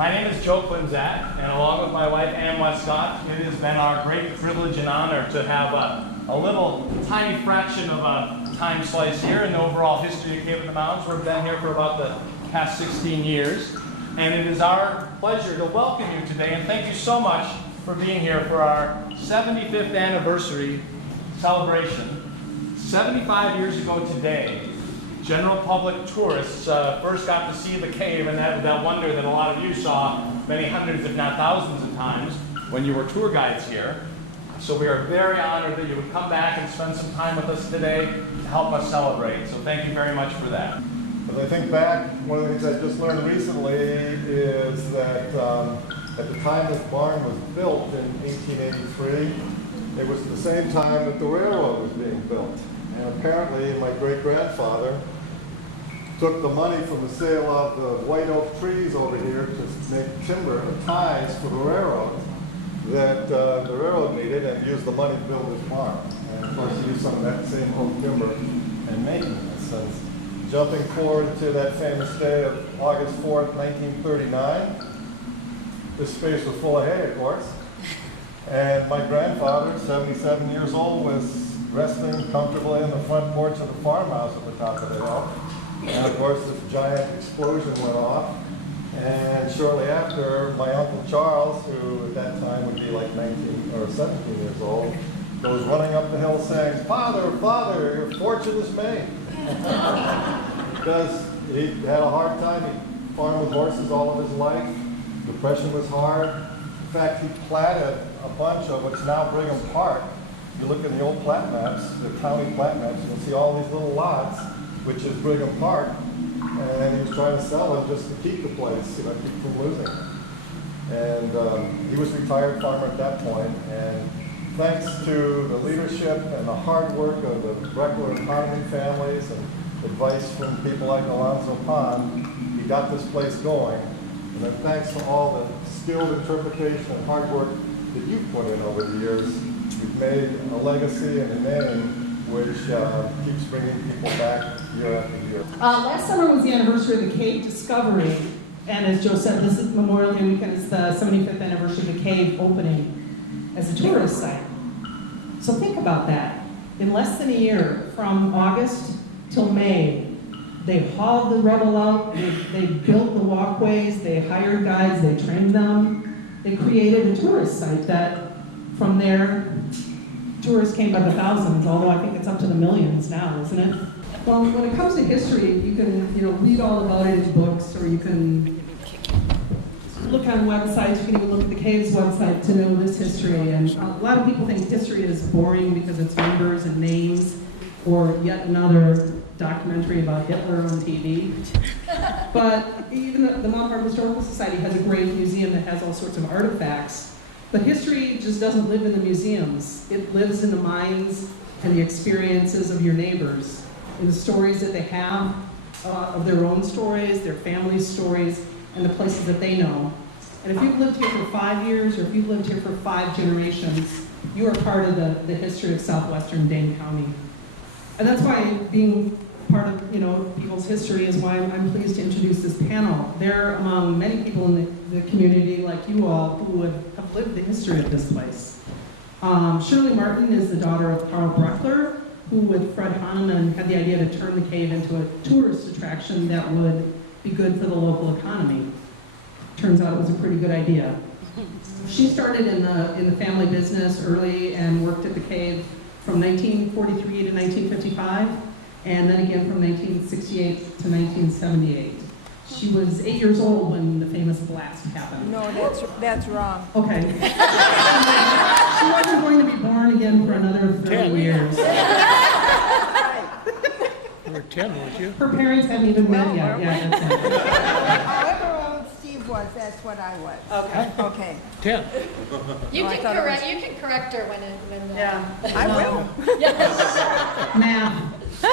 My name is Joe Quinzat, and along with my wife Ann Westcott, it has been our great privilege and honor to have a little tiny fraction of a time slice here in the overall history of Cave of the Mounds. We've been here for about the past 16 years, and it is our pleasure to welcome you today, and thank you so much for being here for our 75th anniversary celebration. 75 years ago today, general public tourists first got to see the cave, and that wonder that a lot of you saw many hundreds, if not thousands of times when you were tour guides here. So we are very honored that you would come back and spend some time with us today to help us celebrate. So thank you very much for that. As I think back, one of the things I just learned recently is that at the time this barn was built in 1883, it was the same time that the railroad was being built. And apparently my great-grandfather took the money from the sale of the white oak trees over here to make timber and ties for the railroad that the railroad needed, and used the money to build his barn. And of course he used some of that same oak timber in making this. And jumping forward to that famous day of August 4th, 1939, this space was full of hay, of course. And my grandfather, 77 years old, was resting comfortably in the front porch of the farmhouse at the top of the hill. And of course, this giant explosion went off. And shortly after, my Uncle Charles, who at that time would be like 19 or 17 years old, goes running up the hill saying, "Father, Father, your fortune is made." Because he had a hard time. He farmed with horses all of his life. Depression was hard. In fact, he platted a bunch of what's now Brigham Park. If you look in the old plat maps, the county plat maps, you'll see all these little lots, which is Brigham Park, and he was trying to sell them just to keep the place, keep from losing it. And he was a retired farmer at that point, and thanks to the leadership and the hard work of the Breckler and Hahnemann families and advice from people like Alonzo Pond, he got this place going. And then thanks to all the skilled interpretation and hard work that you've put in over the years, we've made a legacy and a name which keeps bringing people back year after year. Last summer was the anniversary of the cave discovery, and as Joe said, this is Memorial Day weekend. It's the 75th anniversary of the cave opening as a tourist site. So think about that. In less than a year, from August till May, they hauled the rubble out, they built the walkways, they hired guides, they trained them. They created a tourist site that, from there, tourists came by the thousands, although I think it's up to the millions now, isn't it? Well, when it comes to history, you can read all about it in books, or you can look on websites. You can even look at the cave's website to know this history. And a lot of people think history is boring because it's numbers and names, or yet another documentary about Hitler on TV. But even the Mount Harper Historical Society has a great museum that has all sorts of artifacts. But history just doesn't live in the museums. It lives in the minds and the experiences of your neighbors, in the stories that they have, of their own stories, their family's stories, and the places that they know. And if you've lived here for 5 years, or if you've lived here for 5 generations, you are part of the history of southwestern Dane County. And that's why being part of people's history is why I'm pleased to introduce this panel. They're among many people in the community, like you all, who have lived the history of this place. Shirley Martin is the daughter of Carl Breckler, who with Fred Hahnemann had the idea to turn the cave into a tourist attraction that would be good for the local economy. Turns out it was a pretty good idea. She started in the family business early and worked at the cave from 1943 to 1955, and then again from 1968 to 1978. She was 8 years old when the famous blast happened. No, that's wrong. Okay. She wasn't going to be born again for another 30 years. You were 10, weren't you? Her parents hadn't even met yet. Yeah, that's it. However old Steve was, that's what I was. Okay. Okay. 10. You I can thought it correct. You can correct her when. I will. Math. We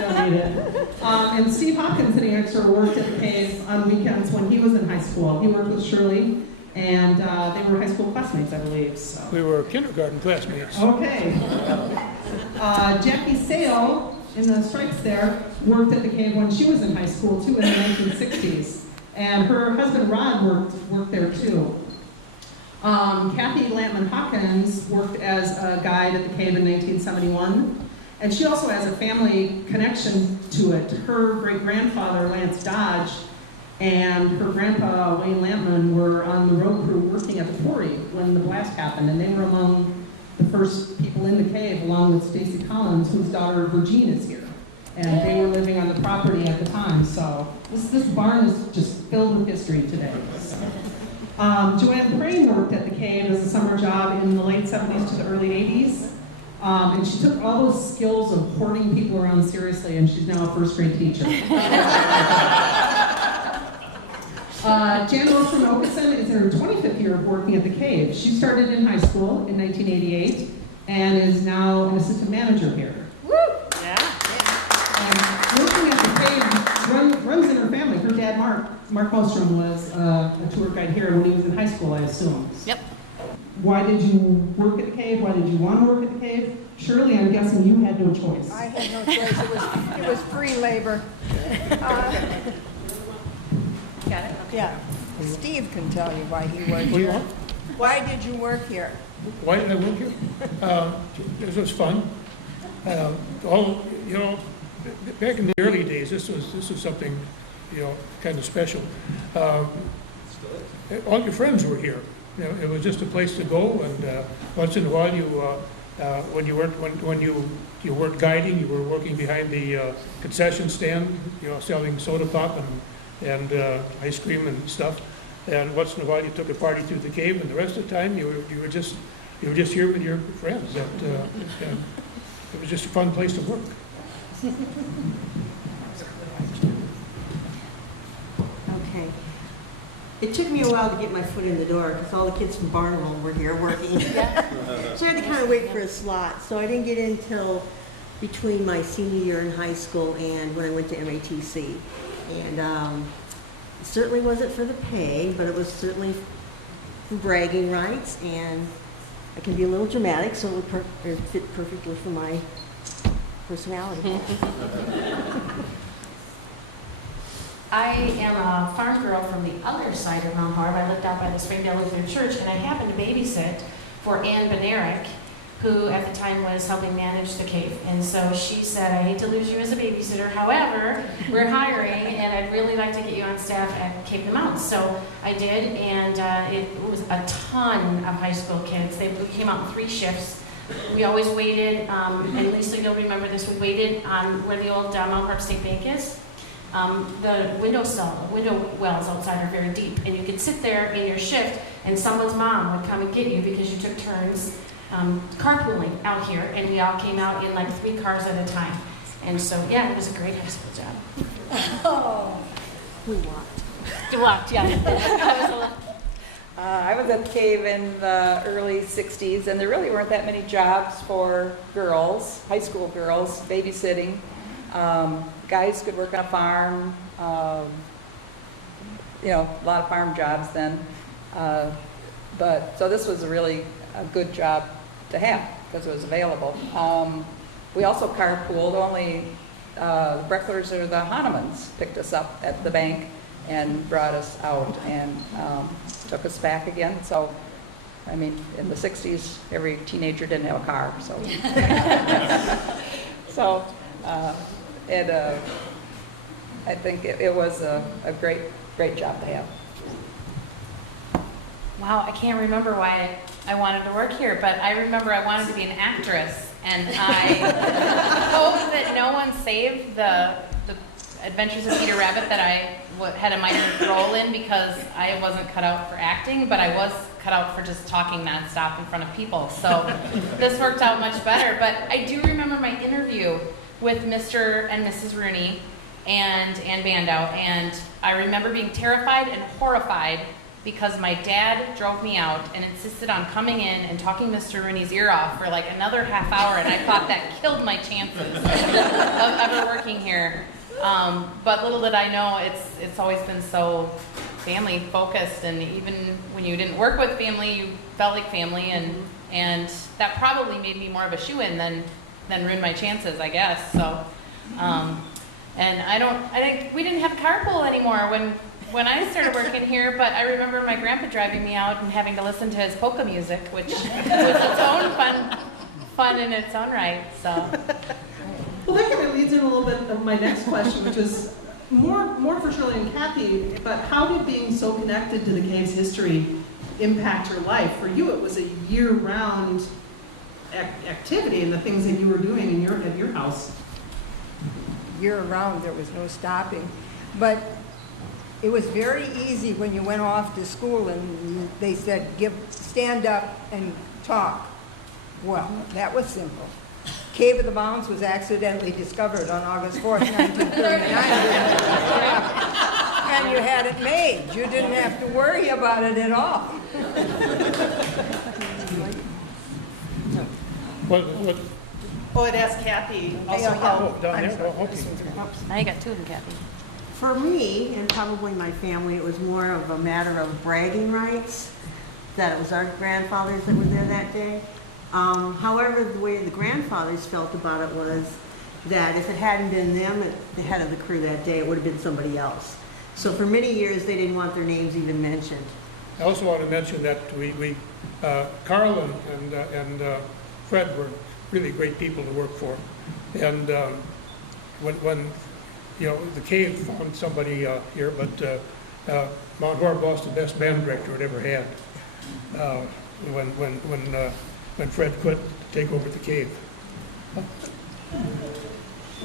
don't need it. And Steve Hopkins, sitting next to her, worked at the cave on weekends when he was in high school. He worked with Shirley, and they were high school classmates, I believe. So. We were kindergarten classmates. Okay. Jackie Sale, in the stripes there, worked at the cave when she was in high school, too, in the 1960s. And her husband Ron worked there too. Kathy Lampman Hawkins worked as a guide at the cave in 1971, and she also has a family connection to it. Her great-grandfather, Lance Dodge, and her grandpa, Wayne Lampman, were on the road crew working at the quarry when the blast happened, and they were among the first people in the cave, along with Stacy Collins, whose daughter Virgin is here. And they were living on the property at the time, so this barn is just filled with history today. So. Joanne Crane worked at the cave as a summer job in the late 70s to the early 80s. And she took all those skills of hoarding people around seriously, and she's now a first-grade teacher. Jan Wilson Okeson is in her 25th year of working at the cave. She started in high school in 1988 and is now an assistant manager here. Woo! Yeah. And working at the cave runs in her family. Her dad, Mark Mostrom, was a tour guide here when he was in high school, I assume. Yep. Why did you work at the cave? Why did you want to work at the cave? Shirley, I'm guessing you had no choice. I had no choice. It was free labor. Got it? Yeah. Steve can tell you why he worked What do you here. want? Why did you work here? Why did I work here? This was fun. Back in the early days, this was something, kind of special. All your friends were here. It was just a place to go, and once in a while, when you weren't guiding, you were working behind the concession stand, selling soda pop and ice cream and stuff. And once in a while, you took a party through the cave, and the rest of the time, you were just here with your friends. And it was just a fun place to work. Okay. It took me a while to get my foot in the door because all the kids from Barnwell were here working. So I had to kind of wait for a slot. So I didn't get in until between my senior year in high school and when I went to MATC. And it certainly wasn't for the pay, but it was certainly for bragging rights. And I can be a little dramatic, so it fit perfectly for my personality. I am a farm girl from the other side of Mount Horeb. I lived out by the Springdale Lutheran Church, and I happened to babysit for Ann Benerick, who at the time was helping manage the cave. And so she said, I hate to lose you as a babysitter, however, we're hiring, and I'd really like to get you on staff at Cape the Mounts. So I did, and it was a ton of high school kids. We came out in 3 shifts. We always waited, and Lisa, you'll remember this, we waited on where the old Mount Horeb State Bank is. The window wells outside are very deep, and you could sit there in your shift, and someone's mom would come and get you because you took turns carpooling out here, and we all came out in like 3 cars at a time. And so, yeah, it was a great high school job. Oh. We walked. You walked, yeah. I was at the cave in the early 60s, and there really weren't that many jobs for girls, high school girls, babysitting. Guys could work on a farm, a lot of farm jobs then. So this was really a good job to have because it was available. We also carpooled. Only the Brecklers or the Hahnemans picked us up at the bank and brought us out and took us back again. So, I mean, in the 60s, every teenager didn't have a car. So, I think it was a great job to have. Wow, I can't remember why I wanted to work here, but I remember I wanted to be an actress, and I hope that no one saved the Adventures of Peter Rabbit that I had a minor role in because I wasn't cut out for acting, but I was cut out for just talking nonstop in front of people. So this worked out much better. But I do remember my interview with Mr. and Mrs. Rooney and Ann Bandow, and I remember being terrified and horrified because my dad drove me out and insisted on coming in and talking Mr. Rooney's ear off for like another half hour, and I thought that killed my chances of ever working here. But little did I know, it's always been so family focused, and even when you didn't work with family, you felt like family, and that probably made me more of a shoo-in than ruined my chances, I guess. So, and I think we didn't have carpool anymore when when I started working here, but I remember my grandpa driving me out and having to listen to his polka music, which was its own fun in its own right. So, Well, that kind of leads in a little bit of my next question, which is more for Shirley and Kathy, but how did being so connected to the cave's history impact your life? For you, it was a year-round activity and the things that you were doing at your house. Year-round, there was no stopping. But it was very easy when you went off to school and they said, stand up and talk. Well, that was simple. Cave of the Mounds was accidentally discovered on August 4th, 1939. And you had it made. You didn't have to worry about it at all. What, Oh, I'd ask Kathy also Yeah, how. oh, down there, oh, okay. now you got two of them, Kathy. For me, and probably my family, it was more of a matter of bragging rights, that it was our grandfathers that were there that day. However, the way the grandfathers felt about it was that if it hadn't been them at the head of the crew that day, it would have been somebody else. So for many years, they didn't want their names even mentioned. I also want to mention that Carl and Fred were really great people to work for. And when the cave found somebody here, but Mount Horeb lost the best band director it ever had when Fred quit to take over the cave.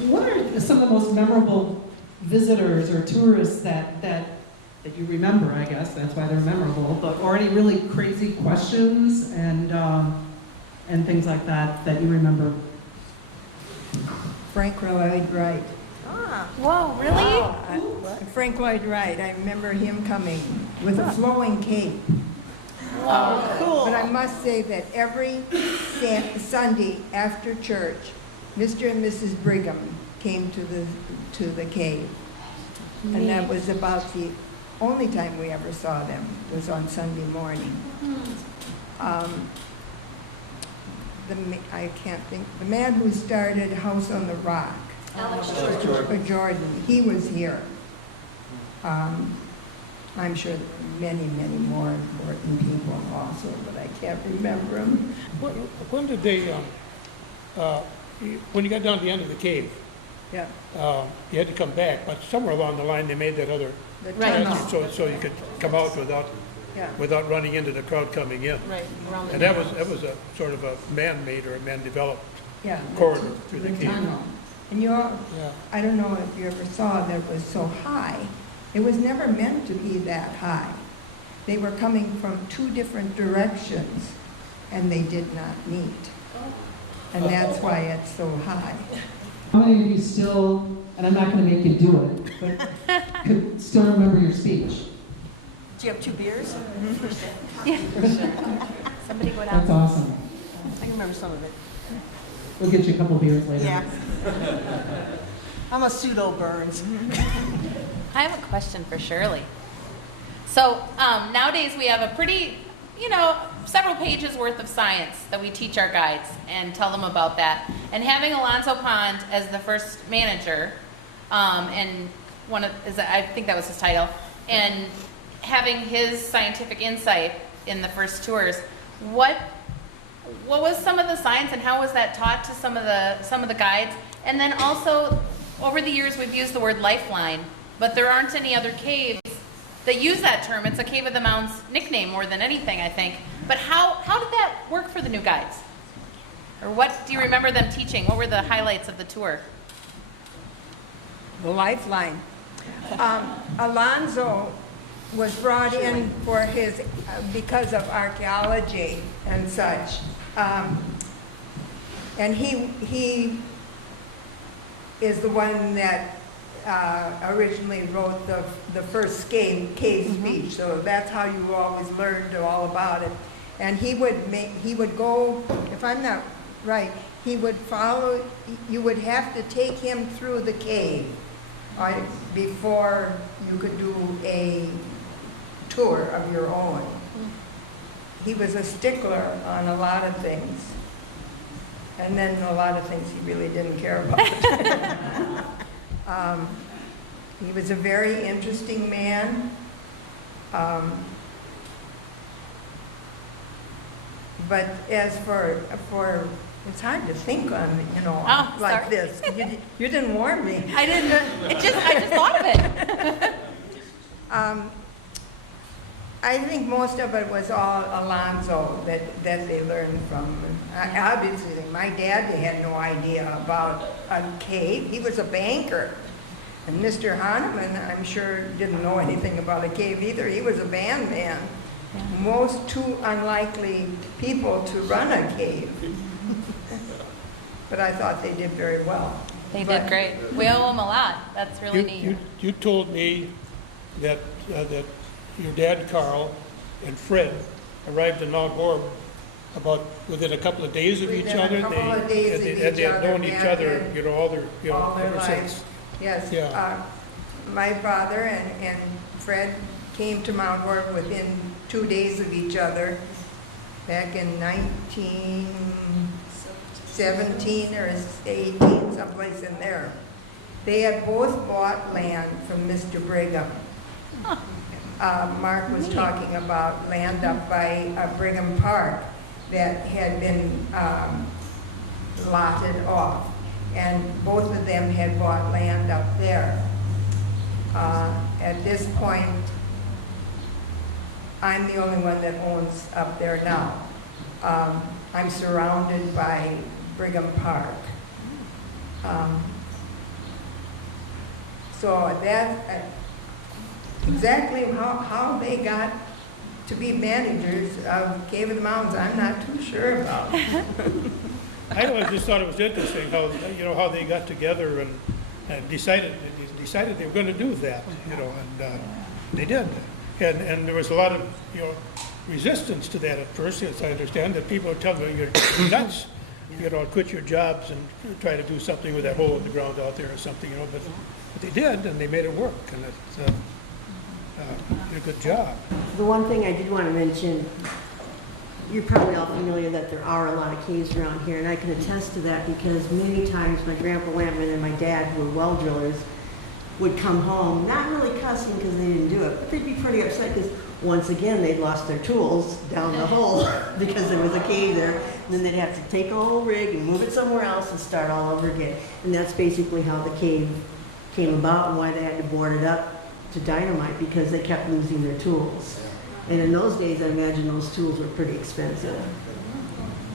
What are some of the most memorable visitors or tourists that you remember? I guess that's why they're memorable. But or any really crazy questions and things like that you remember? Frank Lloyd Wright. Whoa, really? Frank Lloyd Wright, I remember him coming with a flowing cape. Cool. But I must say that every Sunday after church, Mr. and Mrs. Brigham came to the cave. And that was about the only time we ever saw them, was on Sunday morning. I can't think, the man who started House on the Rock, Jordan, he was here. I'm sure there were many, many more important people also, but I can't remember them. When did they, when you got down to the end of the cave, Yeah. you had to come back, but somewhere along the line they made that other The Right. tunnel. so you could come out Yeah. without running into the crowd coming in. Right, around the And that was a sort of a man-made or a man-developed Yeah. corridor through the cave. tunnel. And Yeah. I don't know if you ever saw that it was so high. It was never meant to be that high. They were coming from two different directions and they did not meet. And that's why it's so high. How many of you still, and I'm not going to make you do it, but could still remember your speech? Do you have 2 beers? Yeah, for sure. Somebody go down. That's awesome. I can remember some of it. We'll get you a couple beers later. Yeah. I'm a pseudo Burns. I have a question for Shirley. So nowadays we have a pretty, several pages worth of science that we teach our guides and tell them about that. And having Alonzo Pond as the first manager, and I think that was his title, and having his scientific insight in the first tours, what was some of the science and how was that taught to some of the guides? And then also, over the years we've used the word lifeline, but there aren't any other caves that use that term. It's a Cave of the Mounds nickname more than anything, I think. But how did that work for the new guides? Or what do you remember them teaching? What were the highlights of the tour? The lifeline. Alonzo was brought in for his, because of archaeology and such. And he is the one that originally wrote the first cave speech, so that's how you always learned all about it. And he would go, if I'm not right, he would follow, you would have to take him through the cave before you could do a tour of your own. He was a stickler on a lot of things. And then a lot of things he really didn't care about. He was a very interesting man. But as for, it's hard to think on, Oh, like sorry. this. You didn't warn me. I didn't, I just thought of it. I think most of it was all Alonzo that they learned from. Obviously, my dad had no idea about a cave. He was a banker. And Mr. Hahnemann, I'm sure, didn't know anything about a cave either. He was a band man. Most two unlikely people to run a cave. But I thought they did very well. They But- did great. We owe them a lot. That's really neat. You told me that, that your dad, Carl, and Fred arrived in Mount Orb about within a couple of days of each Within a other. couple of days of They each had known other, each yeah, other, and all their, all their ever lives. since. Yes. Yeah. My father and Fred came to Mount Orb within 2 days of each other back in 1917 or 18, someplace in there. They had both bought land from Mr. Brigham. Mark was talking about land up by Brigham Park that had been lotted off. And both of them had bought land up there. At this point, I'm the only one that owns up there now. I'm surrounded by Brigham Park. So that, exactly how they got to be managers of Cave of the Mountains, I'm not too sure about. I always just thought it was interesting how, how they got together and decided they were going to do that, and they did. And there was a lot of, resistance to that at first, as I understand, that people are telling me, you're nuts, quit your jobs and try to do something with that hole in the ground out there or something, but they did, and they made it work, and it's did a good job. The one thing I did want to mention, you're probably all familiar that there are a lot of caves around here, and I can attest to that because many times my grandpa Lampman and my dad, who were well drillers, would come home, not really cussing because they didn't do it, but they'd be pretty upset because once again they'd lost their tools down the hole because there was a cave there. And then they'd have to take a whole rig and move it somewhere else and start all over again. And that's basically how the cave came about and why they had to board it up to dynamite, because they kept losing their tools. And in those days, I imagine those tools were pretty expensive.